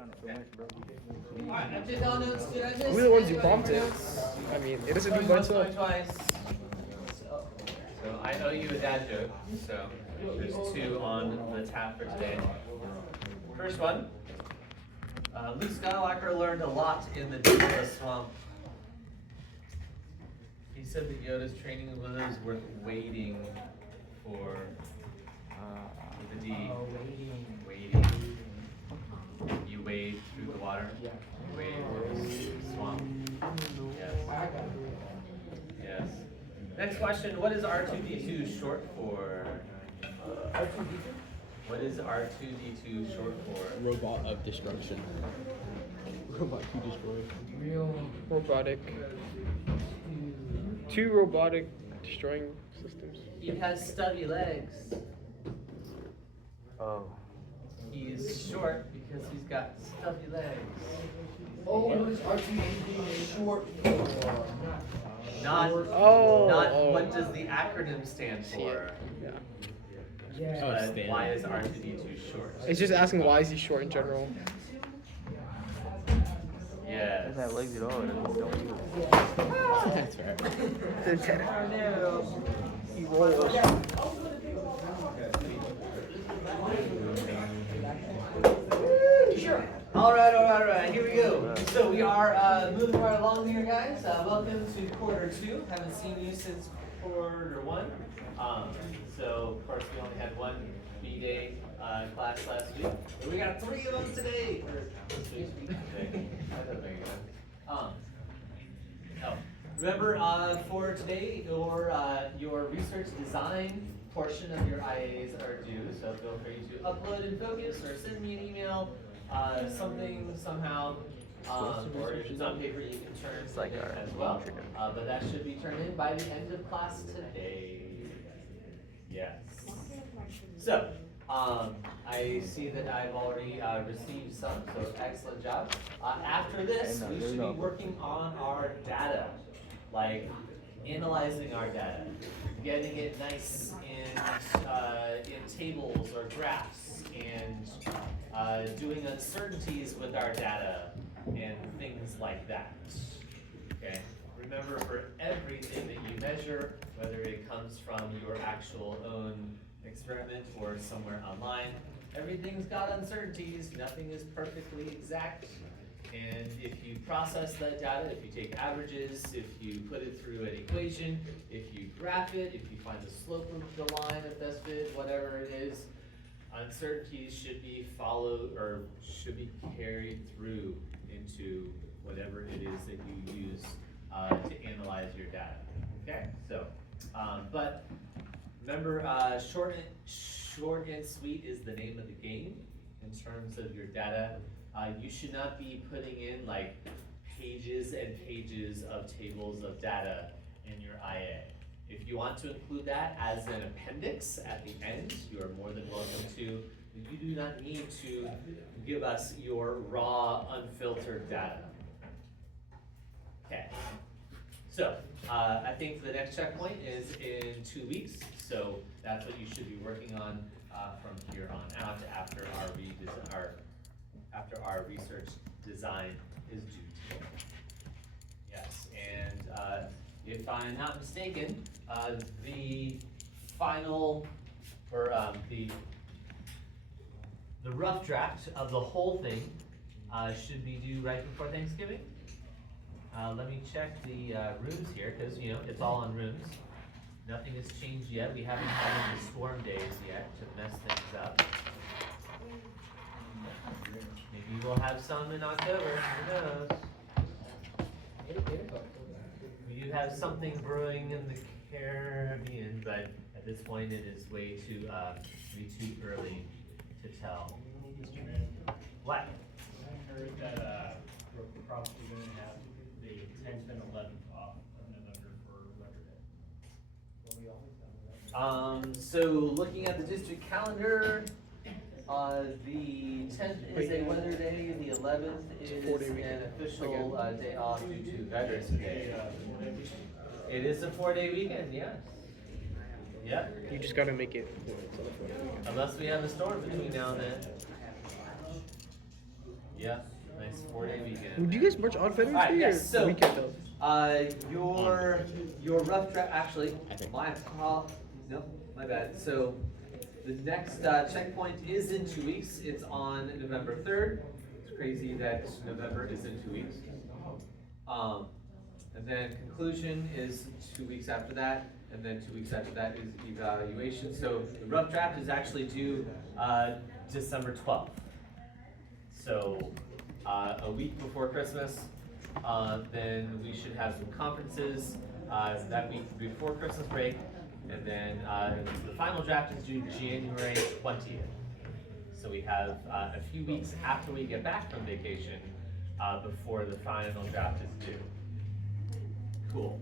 Alright, I'm just on notes. Did I miss We're the ones you anybody? prompted. I mean, it doesn't do Going by once, itself. going twice. So I owe you a dad joke. So there's two on the tap for today. First one. Luke Skywalker learned a lot in the Jabba swamp. He said that Yoda's training was worth waiting for. With a D. Waiting. You wade through the water. You wade through the swamp. Yes. Yes. Next question. What is R2D2 short for? What is R2D2 short for? Robot of destruction. Robot to destroy. Robotic. Two robotic destroying systems. He has stubby legs. Oh. He's short because he's got stubby legs. Oh, what is R2D2 short for? Not Oh. what does the acronym stand for? Yeah. But why is R2D2 short? It's just asking why is he short in general. Yes. Doesn't have legs at all. It doesn't don't use it. That's right. He rolls. All right. Here we go. So we are moving right along here, guys. Welcome to quarter 2. Haven't seen you since quarter 1. So of course we only had one B-Day class last week. But we got 3 of them today. Or this week's today. That doesn't make sense. Remember for today, your research design portion of your IAs are due. So feel free to upload in Focus or send me an email. Something, somehow, or if it's on paper, you can turn it like in our as well. intro. But that should be turned in by the end of class today. Yes. So, I see that I've already received some, so excellent job. After this, we should be working on our data, like analyzing our data, getting it nice in tables or graphs, and doing uncertainties with our data and things like that. Okay. Remember, for everything that you measure, whether it comes from your actual own experiment or somewhere online, everything's got uncertainties. Nothing is perfectly exact. And if you process that data, if you take averages, if you put it through an equation, if you graph it, if you find the slope of the line of best fit, whatever it is, uncertainties should be followed or should be carried through into whatever it is that you use to analyze your data. Okay, so, but remember, short and sweet is the name of the game in terms of your data. You should not be putting in like pages and pages of tables of data in your IA. If you want to include that as an appendix at the end, you are more than welcome to. You do not need to give us your raw, unfiltered data. Okay. So, I think the next checkpoint is in 2 weeks. So that's what you should be working on from here on out after our research design is due today. Yes, and if I'm not mistaken, the final, or the rough draft of the whole thing should be due right before Thanksgiving. Let me check the rooms here, because it's all on rooms. Nothing has changed yet. We haven't had any storm days yet to mess things up. Maybe we'll have some in October, who knows? We do have something brewing in the Caribbean, but at this point it is way too early to tell. What? I heard that we're probably going to have the 10th and 11th off of November for Labor Day. So looking at the district calendar, the 10th is a weather day, the 11th is an official day off due to Veterans Day. It is a 4-day weekend, yes. Yep. You just gotta make it. Unless we have a storm between now and then. Yeah, nice 4-day weekend. Do you guys march odd feathers Alright, today yes, or so- weekend though? Your rough draft, actually, I think. no, my bad. So the next checkpoint is in 2 weeks. It's on November 3rd. It's crazy that November is in 2 weeks. And then conclusion is 2 weeks after that, and then 2 weeks after that is evaluation. So the rough draft is actually due December 12th. So a week before Christmas. Then we should have some conferences that week before Christmas break, and then the final draft is due January 20th. So we have a few weeks after we get back from vacation before the final draft is due. Cool.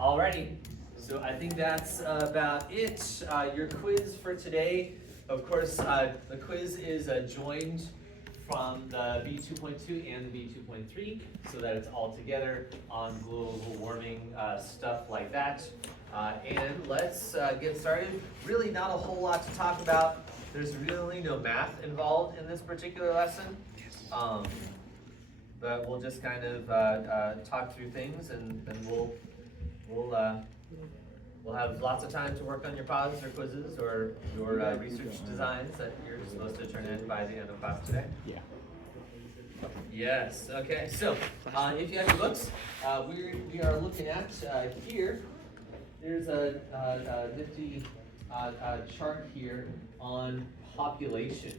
Alrighty, so I think that's about it. Your quiz for today, of course, the quiz is joined from the B2.2 and the B2.3, so that it's all together on global warming stuff like that. And let's get started. Really not a whole lot to talk about. There's really no math involved in this particular lesson. But we'll just kind of talk through things, and we'll have lots of time to work on your projects or quizzes or your research designs that you're supposed to turn in by the end of class today. Yeah. Yes, okay, so if you have your books, we are looking at here, there's a nifty chart here on population,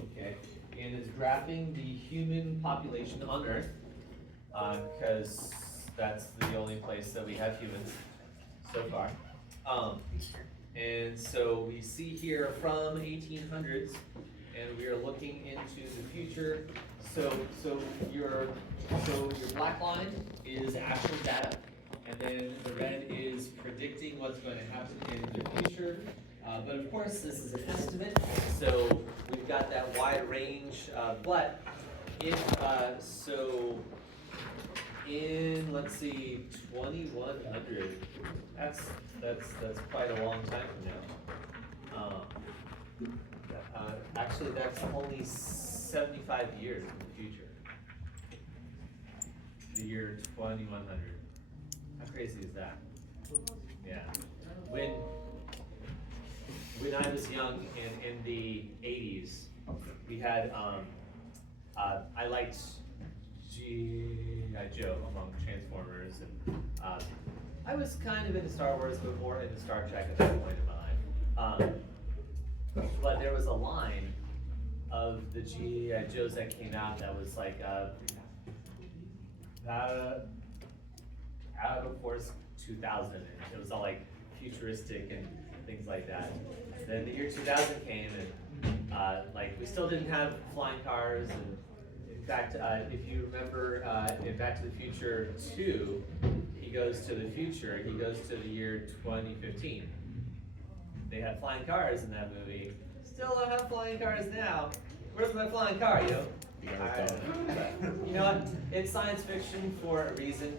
okay? And it's graphing the human population on Earth, because that's the only place that we have humans so far. And so we see here from 1800s, and we are looking into the future. So your black line is actual data, and then the red is predicting what's going to happen in the future. But of course, this is an estimate, so we've got that wide range. But if so, in let's see, 2100, that's quite a long time from now. Actually, that's only 75 years in the future. The year 2100. How crazy is that? Yeah. When I was young and in the 80s, we had I liked G.I. Joe among Transformers, and I was kind of into Star Wars, but more into Star Trek at that point in my life. But there was a line of the G.I. Joes that came out that was like out of Force 2000, and it was all like futuristic and things like that. Then the year 2000 came, and like we still didn't have flying cars. And in fact, if you remember in Back to the Future 2, he goes to the future. He goes to the year 2015. They had flying cars in that movie. Still don't have flying cars now. Where's my flying car, yo? You know what? It's science fiction for a reason.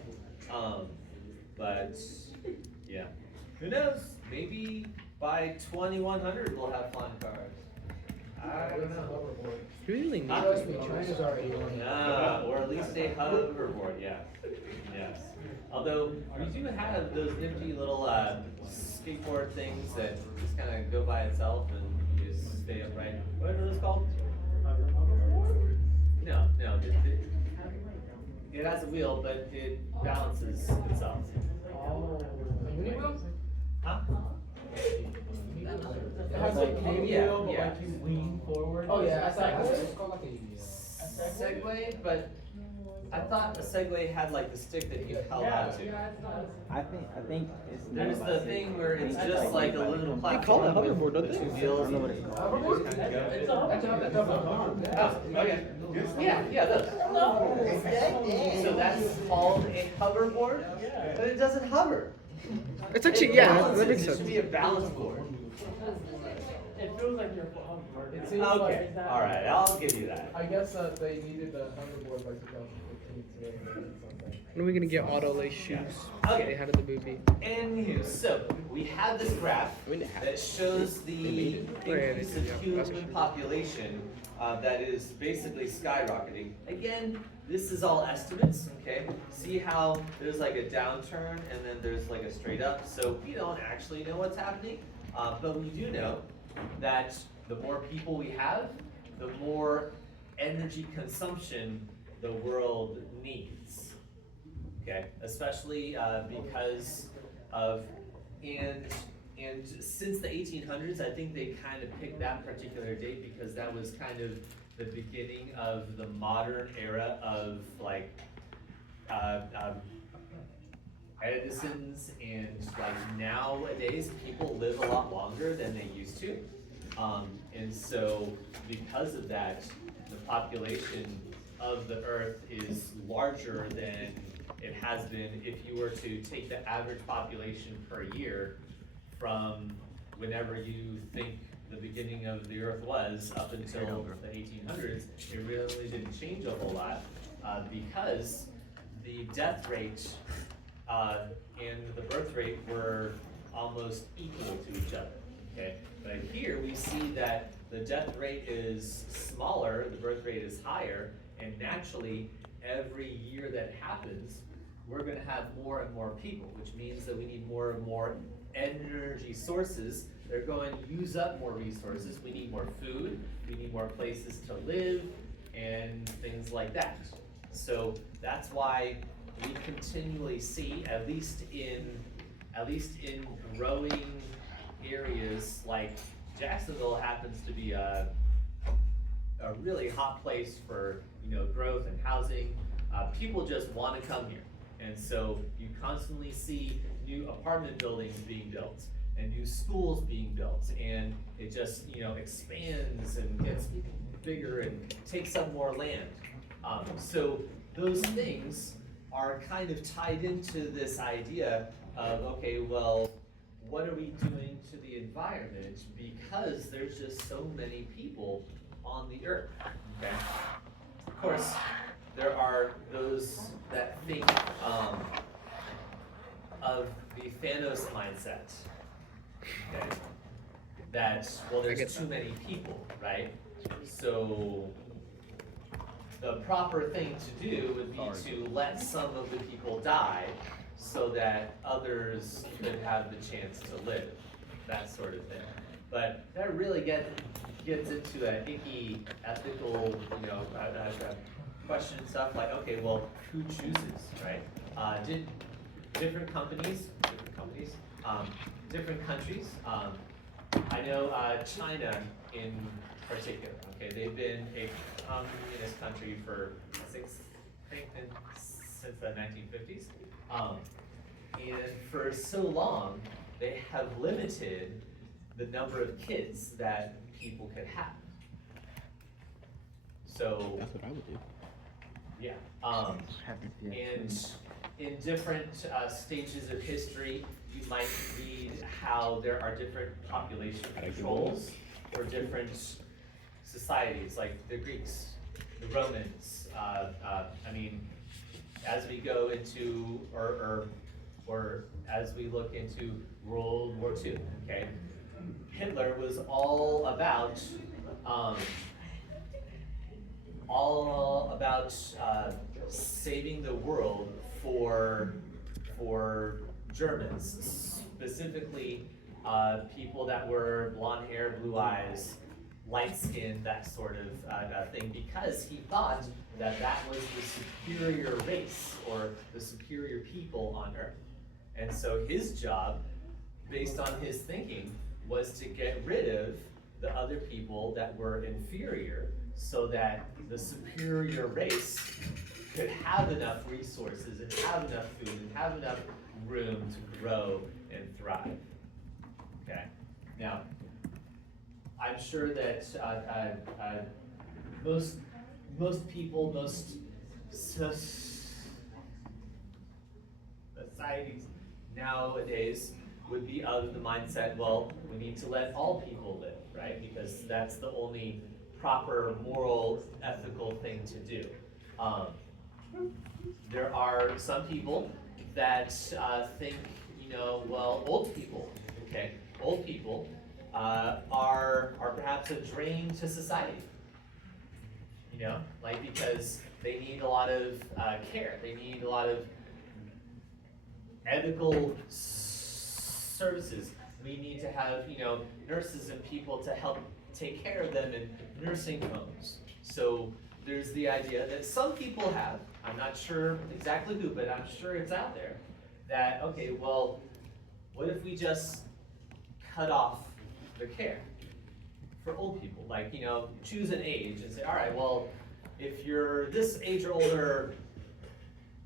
But yeah, who knows? Maybe by 2100 we'll have flying cars. I don't know. Really neat. Trust me, China's already on it. Or at least a hoverboard, yeah. Yes. Although we do have those nifty little skateboard things that just kind of go by itself and you just stay upright. What are those called? No. It has a wheel, but it balances itself. Huh? It has like a wheel, but like you lean forward. Oh yeah, it's called like a Segway, but I thought a Segway had like the stick that you held onto. I think it's. There's the thing where it's just like a little platform. They call it hoverboard, with don't the they? two I wheels. don't know what it's called. Oh, okay. Yeah, those. So that's called a hoverboard, but it doesn't hover. It's actually, It yeah, balances. that makes It sense. should be a balance board. It feels like you're hovering. It seems like. Okay, alright, I'll give you that. I guess they needed the hoverboard by 2015 to something. When are we gonna get auto lace shoes? Okay. They had at the movie. Anywho, so we have this graph I mean, it has- that shows the made it. Oh, yeah, they increase did, of yeah. That's human true. population that is basically skyrocketing. Again, this is all estimates, okay? See how there's like a downturn and then there's like a straight up. So we don't actually know what's happening, but we do know that the more people we have, the more energy consumption the world needs. Okay, especially because of and since the 1800s, I think they kind of picked that particular date because that was kind of the beginning of the modern era of like Edison's, and like nowadays people live a lot longer than they used to, and so because of that, the population of the Earth is larger than it has been. If you were to take the average population per year from whenever you think the beginning of the Earth was up until the 1800s, it really didn't change a whole lot because the death rate and the birth rate were almost equal to each other. Okay, but here we see that the death rate is smaller, the birth rate is higher, and naturally, every year that happens, we're gonna have more and more people, which means that we need more and more energy sources. They're going to use up more resources. We need more food, we need more places to live, and things like that. So that's why we continually see, at least in growing areas like Jacksonville happens to be a really hot place for growth and housing. People just want to come here, and so you constantly see new apartment buildings being built and new schools being built, and it just expands and gets bigger and takes up more land. So those things are kind of tied into this idea of, okay, well, what are we doing to the environment because there's just so many people on the earth, okay? Of course, there are those that think of the Thanos mindset, okay? That, well, I get there's too that. many people, right? So the proper thing to do would be to let some of the people die so that others could have the chance to live, that sort of thing. But that really gets into an icky ethical, question and stuff like, okay, well, who chooses, right? Different countries. I know China in particular. Okay, they've been a communist country for since the 1950s, and for so long they have limited the number of kids that people could have. So That's what I would do. yeah, and in different stages of history, you might read how there are different population controls for different societies, like the Greeks, the Romans. As we go into, or as we look into World War II, okay? Hitler was all about saving the world for Germans, specifically people that were blonde hair, blue eyes, light skin, that sort of thing, because he thought that that was the superior race or the superior people on Earth. And so his job, based on his thinking, was to get rid of the other people that were inferior so that the superior race could have enough resources and have enough food and have enough room to grow and thrive. Okay? Now, I'm sure that most people, most societies nowadays would be of the mindset, well, we need to let all people live, right? Because that's the only proper moral, ethical thing to do. There are some people that think, well, old people, okay, old people are perhaps a drain to society. Like because they need a lot of care, they need a lot of ethical services. We need to have, nurses and people to help take care of them in nursing homes. So there's the idea that some people have, I'm not sure exactly who, but I'm sure it's out there, that, okay, well, what if we just cut off the care for old people? Like, choose an age and say, all right, well, if you're this age or older,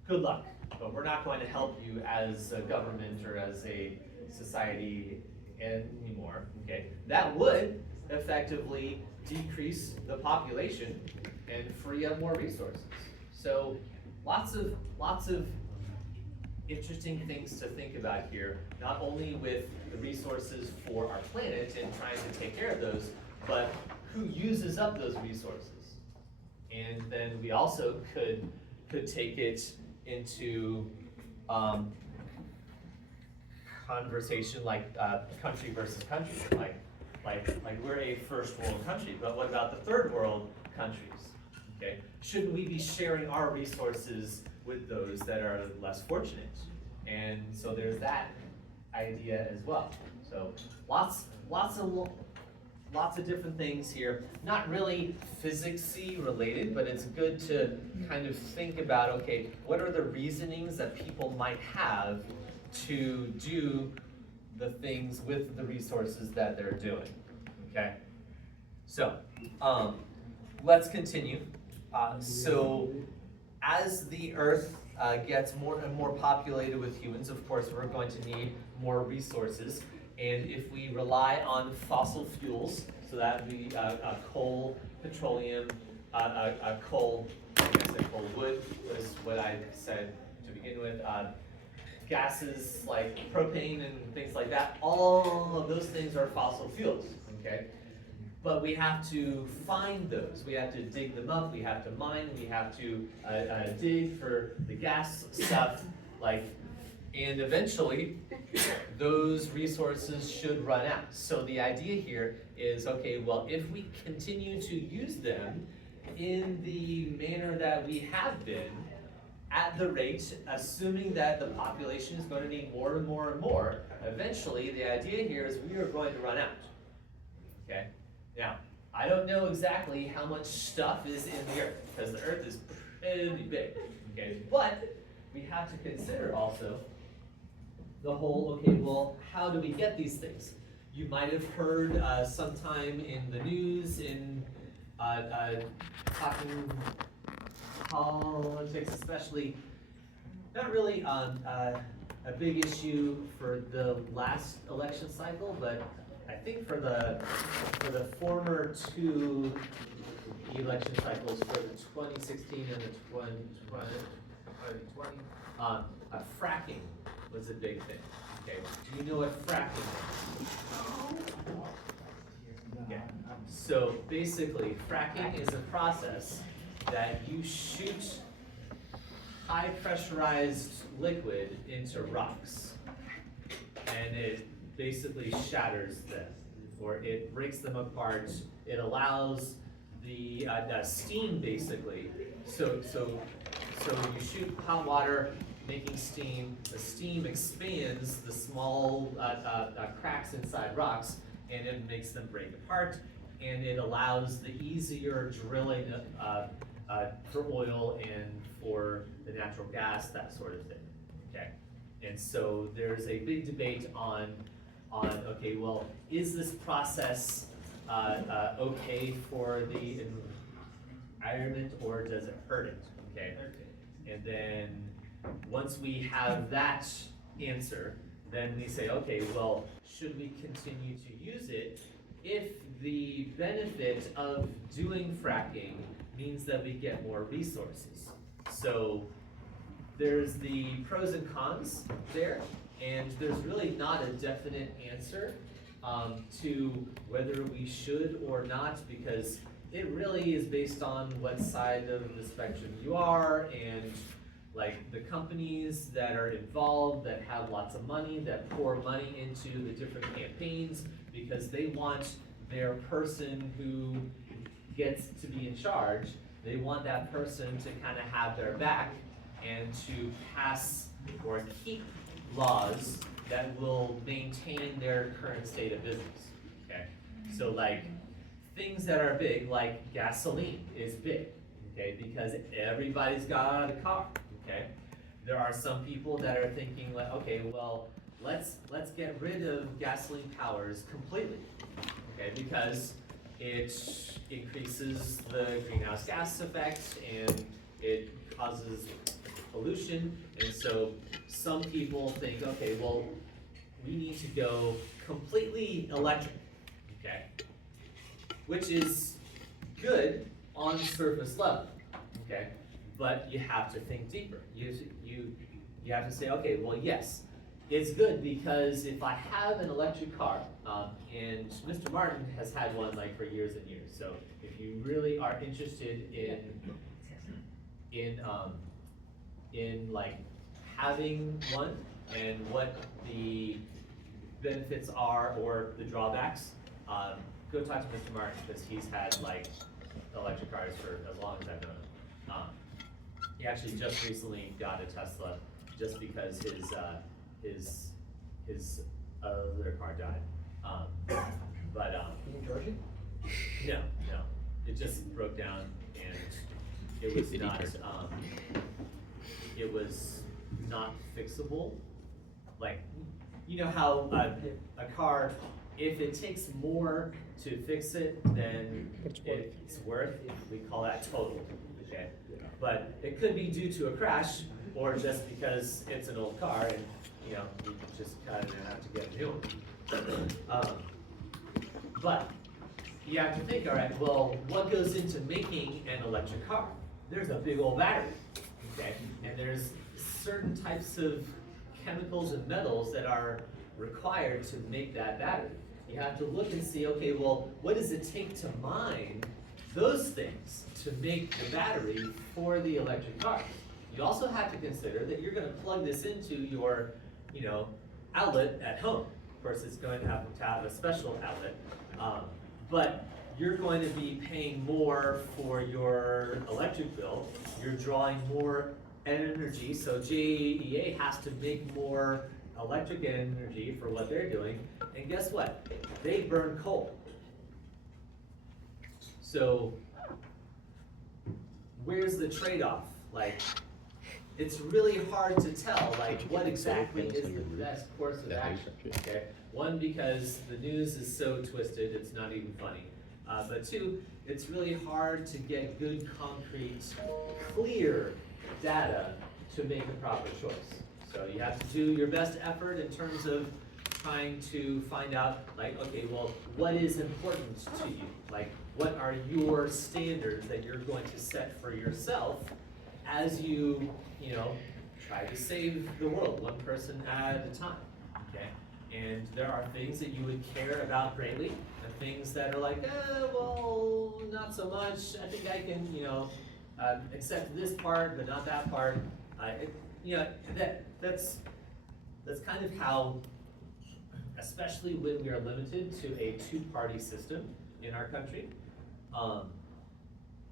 good luck. But we're not going to help you as a government or as a society anymore, okay? That would effectively decrease the population and free up more resources. So lots of interesting things to think about here, not only with the resources for our planet and trying to take care of those, but who uses up those resources. And then we also could take it into conversation like country versus country, like we're a first world country, but what about the third world countries? Okay, shouldn't we be sharing our resources with those that are less fortunate? And so there's that idea as well. So lots of different things here. Not really physicsy related, but it's good to kind of think about, okay, what are the reasonings that people might have to do the things with the resources that they're doing, okay? So, let's continue. So, as the Earth gets more and more populated with humans, of course, we're going to need more resources. And if we rely on fossil fuels, so that would be coal, petroleum, coal, I guess coal wood was what I said to begin with, gases like propane and things like that, all of those things are fossil fuels, okay? But we have to find those. We have to dig them up, we have to mine, we have to dig for the gas stuff, and eventually those resources should run out. So the idea here is, okay, well, if we continue to use them in the manner that we have been, at the rate, assuming that the population is going to need more and more and more, eventually the idea here is we are going to run out, okay? Now, I don't know exactly how much stuff is in the Earth, because the Earth is pretty big, okay? But we have to consider also the whole, okay, well, how do we get these things? You might have heard sometime in the news, in talking politics especially, not really a big issue for the last election cycle, but I think for the former two election cycles, for the 2016 and the 2020, fracking was a big thing. Okay, do you know what fracking is? Yeah. So basically, fracking is a process that you shoot high pressurized liquid into rocks, and it basically shatters them, or it breaks them apart. It allows the steam, basically. So you shoot hot water, making steam. The steam expands the small cracks inside rocks, and it makes them break apart, and it allows the easier drilling for oil and for the natural gas, that sort of thing, okay? And so there's a big debate on okay, well, is this process okay for the environment, or does it hurt it, okay? And then once we have that answer, then we say, okay, well, should we continue to use it if the benefit of doing fracking means that we get more resources? So there's the pros and cons there. And there's really not a definite answer to whether we should or not, because it really is based on what side of the spectrum you are, and like the companies that are involved that have lots of money, that pour money into the different campaigns because they want their person who gets to be in charge, they want that person to kind of have their back and to pass or keep laws that will maintain their current state of business, okay? So like, things that are big, like gasoline is big, okay? Because everybody's got a car, okay? There are some people that are thinking like, okay, well, let's get rid of gasoline powers completely, okay? Because it increases the greenhouse gas effect and it causes pollution, and so some people think, okay, well, we need to go completely electric, okay? Which is good on surface level, okay? But you have to think deeper. You have to say, okay, well, yes, it's good because if I have an electric car, and Mr. Martin has had one like for years and years, so if you really are interested in like having one and what the benefits are or the drawbacks, go talk to Mr. Martin, because he's had like electric cars for as long as I've known him. He actually just recently got a Tesla just because his other car died. Can you charge it? No, it just broke down and it was Did he not, charge it? it was not fixable. Like, you know how a car, if it takes more to fix it than it's worth, we call that total, okay? But it could be due to a crash or just because it's an old car and, you know, you just kind of have to get a new one. But you have to think, all right, well, what goes into making an electric car? There's a big old battery, okay? And there's certain types of chemicals and metals that are required to make that battery. You have to look and see, okay, well, what does it take to mine those things to make the battery for the electric car? You also have to consider that you're gonna plug this into your, you know, outlet at home. Of course, it's going to have a special outlet, but you're going to be paying more for your electric bill. You're drawing more energy, so JEA has to make more electric energy for what they're doing. And guess what? They burn coal. So where's the trade-off? Like, it's really hard to tell, like, what exactly is the best course of action, okay? One, because the news is so twisted, it's not even funny. But two, it's really hard to get good, concrete, clear data to make a proper choice. So you have to do your best effort in terms of trying to find out, like, okay, well, what is important to you? Like, what are your standards that you're going to set for yourself as you, you know, try to save the world one person at a time, okay? And there are things that you would care about greatly, and things that are like, well, not so much. I think I can, you know, accept this part, but not that part. You know, that's kind of how, especially when we are limited to a two-party system in our country,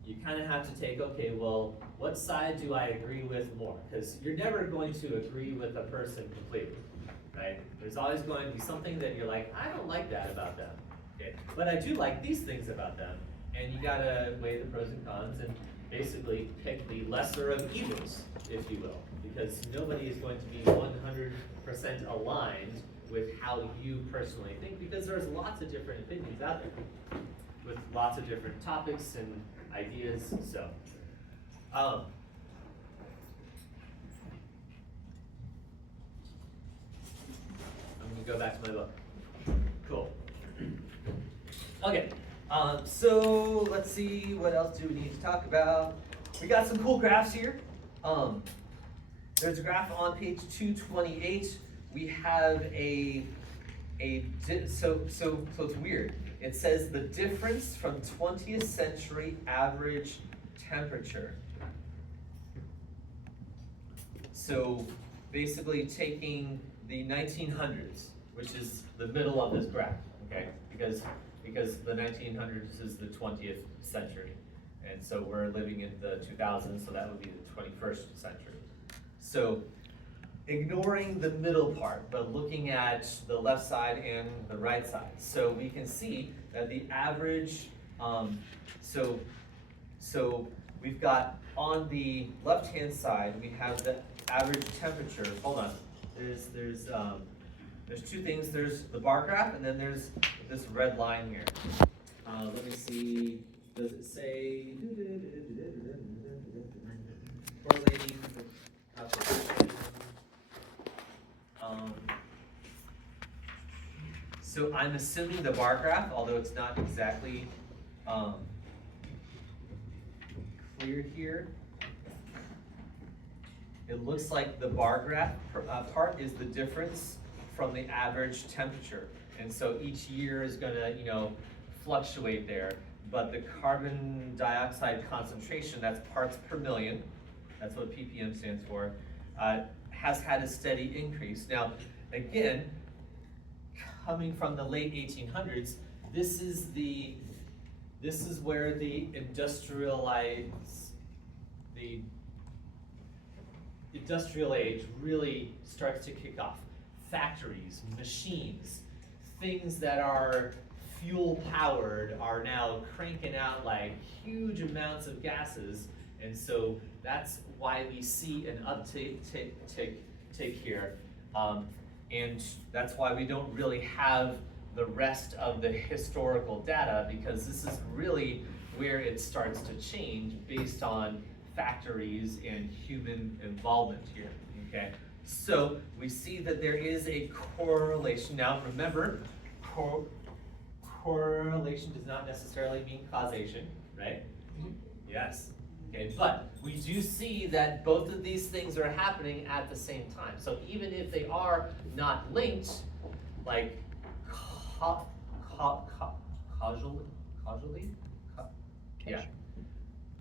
you kind of have to take, okay, well, what side do I agree with more? Because you're never going to agree with a person completely, right? There's always going to be something that you're like, I don't like that about them, okay? But I do like these things about them, and you gotta weigh the pros and cons and basically pick the lesser of evils, if you will, because nobody is going to be 100% aligned with how you personally think, because there's lots of different opinions out there with lots of different topics and ideas. So, I'm gonna go back to my book. Cool. Okay, so let's see, what else do we need to talk about? We got some cool graphs here. There's a graph on page 228 we have so it's weird. It says the difference from 20th century average temperature. So basically taking the 1900s, which is the middle of this graph, okay? Because the 1900s is the 20th century. And so we're living in the 2000s, so that would be the 21st century. So ignoring the middle part, but looking at the left side and the right side. So we can see that the average, so we've got on the left-hand side, we have the average temperature. Hold on, there's two things. There's the bar graph, and then there's this red line here. Let me see, does it say correlating concentration? So I'm assuming the bar graph, although it's not exactly clear here. It looks like the bar graph part is the difference from the average temperature. And so each year is gonna, fluctuate there. But the carbon dioxide concentration, that's parts per million, that's what ppm stands for, has had a steady increase. Now, again, coming from the late 1800s, this is where the industrial age really starts to kick off. Factories, machines, things that are fuel powered are now cranking out like huge amounts of gases, and so that's why we see an uptake here, and that's why we don't really have the rest of the historical data, because this is really where it starts to change based on factories and human involvement here, okay? So we see that there is a correlation. Now remember, correlation does not necessarily mean causation, right? Yes. Okay, but we do see that both of these things are happening at the same time. So even if they are not linked, like causally? Yeah.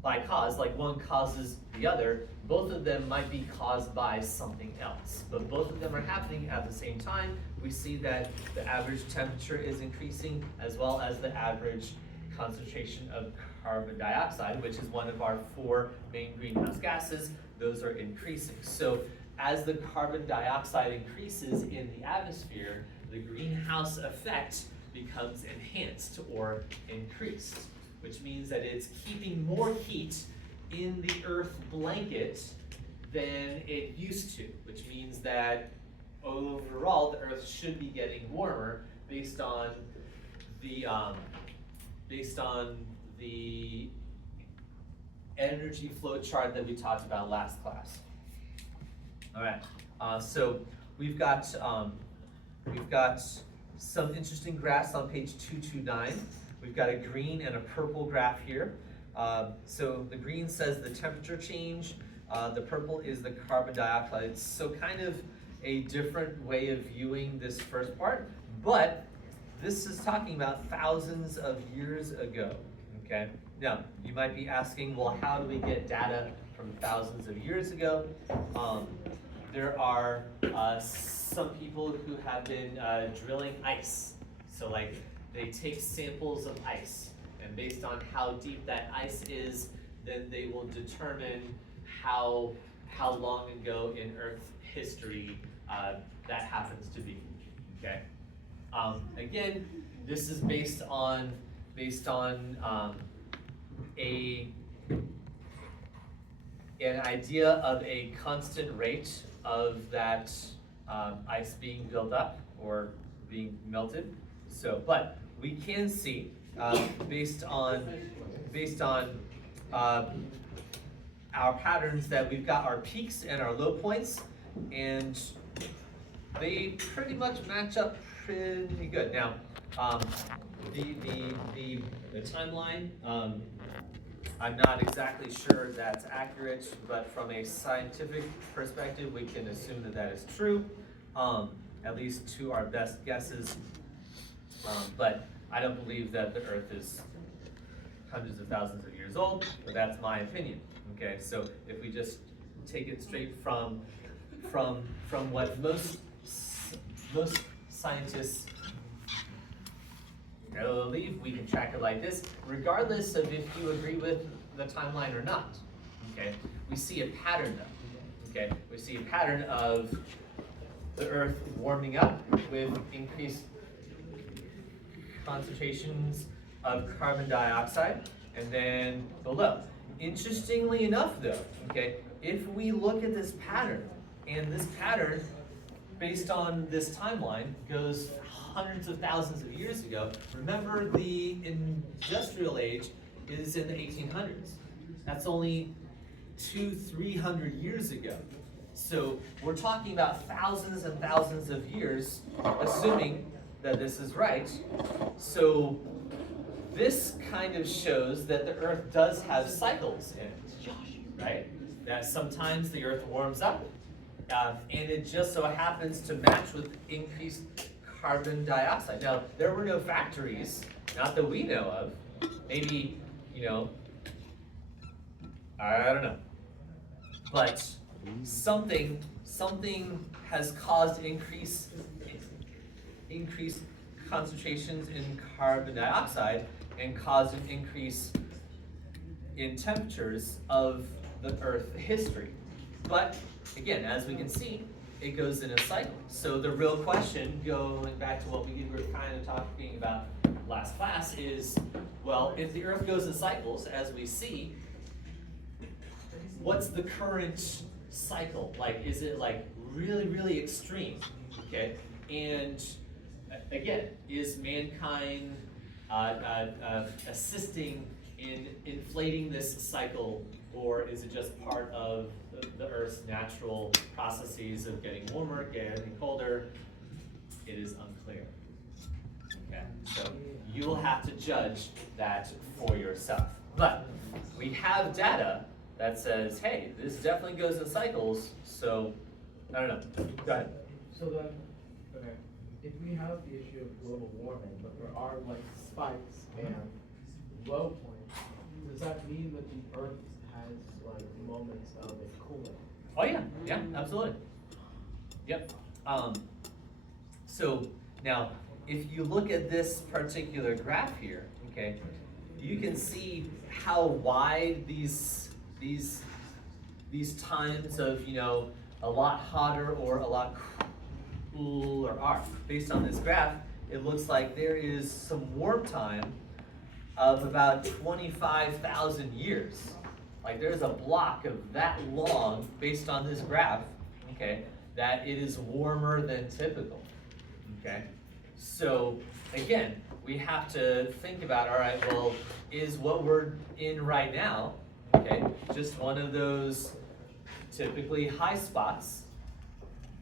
By cause, like one causes the other, both of them might be caused by something else, but both of them are happening at the same time. We see that the average temperature is increasing, as well as the average concentration of carbon dioxide, which is one of our 4 main greenhouse gases. Those are increasing. So as the carbon dioxide increases in the atmosphere, the greenhouse effect becomes enhanced or increased, which means that it's keeping more heat in the Earth blanket than it used to, which means that overall the Earth should be getting warmer based on the energy flow chart that we talked about last class. All right, so we've got some interesting graphs on page 229. We've got a green and a purple graph here. So the green says the temperature change, the purple is the carbon dioxide. So kind of a different way of viewing this first part, but this is talking about thousands of years ago, okay? Now, you might be asking, well, how do we get data from thousands of years ago? There are some people who have been drilling ice. So like, they take samples of ice, and based on how deep that ice is, then they will determine how long ago in Earth history that happens to be, okay? Again, this is based on an idea of a constant rate of that ice being built up or being melted. So, but we can see based on our patterns that we've got our peaks and our low points, and they pretty much match up pretty good. Now, the timeline, I'm not exactly sure that's accurate, but from a scientific perspective, we can assume that that is true. at least to our best guesses. But I don't believe that the Earth is hundreds of thousands of years old, but that's my opinion. Okay, so if we just take it straight from what most scientists believe, we can track it like this, regardless of if you agree with the timeline or not. Okay, we see a pattern though. Okay, we see a pattern of the Earth warming up with increased concentrations of carbon dioxide, and then below. Interestingly enough though, okay, if we look at this pattern, and this pattern, based on this timeline, goes hundreds of thousands of years ago. Remember, the industrial age is in the 1800s. That's only 200-300 years ago. So we're talking about thousands and thousands of years, assuming that this is right. So this kind of shows that the Earth does have cycles in it, right? That sometimes the Earth warms up, and it just so happens to match with increased carbon dioxide. Now, there were no factories, not that we know of. Maybe, I don't know. But something has caused increased concentrations in carbon dioxide and caused an increase in temperatures of the Earth history. But again, as we can see, it goes in a cycle. So the real question, going back to what we were kind of talking about last class, is, well, if the Earth goes in cycles, as we see, what's the current cycle? Like, is it like really, really extreme? Okay, and again, is mankind assisting in inflating this cycle, or is it just part of the Earth's natural processes of getting warmer, getting colder? It is unclear. Okay, so you will have to judge that for yourself. But we have data that says, hey, this definitely goes in cycles, so I don't know. Go ahead. So then, okay, if we have the issue of global warming, but there are like spikes and low points, does that mean that the Earth has like moments of it cooling? Oh yeah, yeah, absolutely. Yep. So now, if you look at this particular graph here, okay, you can see how wide these times of, a lot hotter or a lot cooler are. Based on this graph, it looks like there is some warm time of about 25,000 years. Like, there's a block of that long, based on this graph, okay, that it is warmer than typical, okay? So, again, we have to think about, all right, well, is what we're in right now, okay, just one of those typically high spots?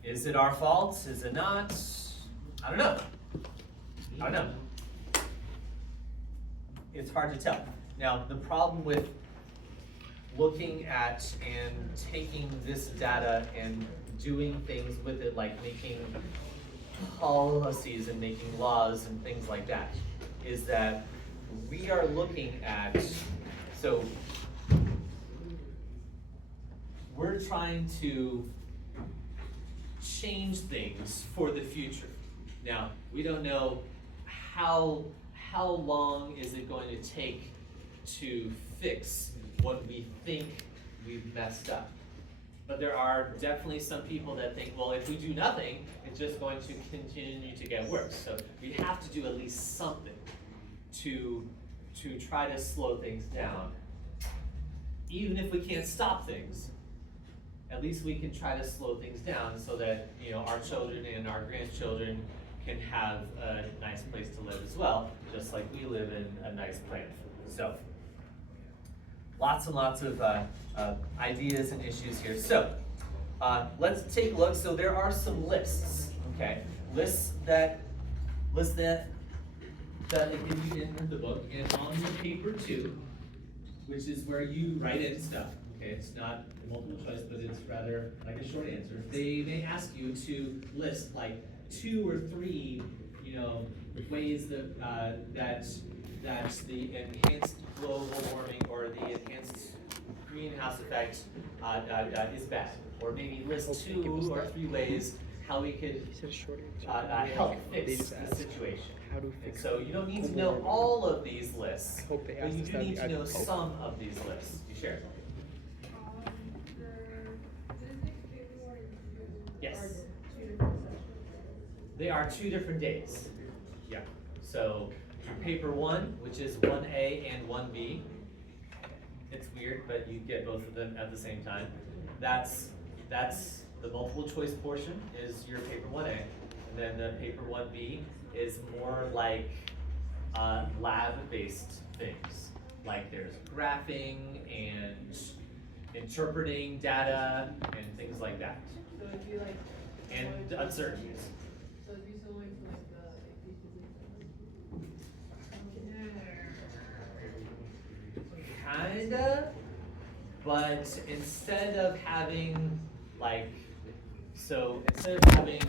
Is it our fault? Is it not? I don't know. I don't know. It's hard to tell. Now, the problem with looking at and taking this data and doing things with it, like making policies and making laws and things like that, is that we are looking at, so we're trying to change things for the future. Now, we don't know how long is it going to take to fix what we think we've messed up. But there are definitely some people that think, well, if we do nothing, it's just going to continue to get worse. So we have to do at least something to try to slow things down. Even if we can't stop things, at least we can try to slow things down so that, our children and our grandchildren can have a nice place to live as well, just like we live in a nice planet. So, lots and lots of ideas and issues here. So, let's take a look. So there are some lists, okay? Lists that I give you in the book, and on the paper too, which is where you write in stuff. Okay, it's not multiple choice, but it's rather like a short answer. They may ask you to list like 2 or 3, ways that that the enhanced global warming or the enhanced greenhouse effect is bad, or maybe list 2 or 3 ways how we could He said a short help They fix just the asked situation. how to And fix so you don't need to global know warming. all of these lists, I hope they but asked you us do that. need to I know hope. some of these lists. You share. Yes. They are 2 different days. Yeah. So your paper 1, which is 1A and 1B. It's weird, but you get both of them at the same time. That's the multiple choice portion is your paper 1A, and then the paper 1B is more like lab-based things. Like there's graphing and interpreting data and things like that. So it'd be like. And uncertainties. So it'd be similar to like the AP physics. Kinda, but instead of having like, so instead of having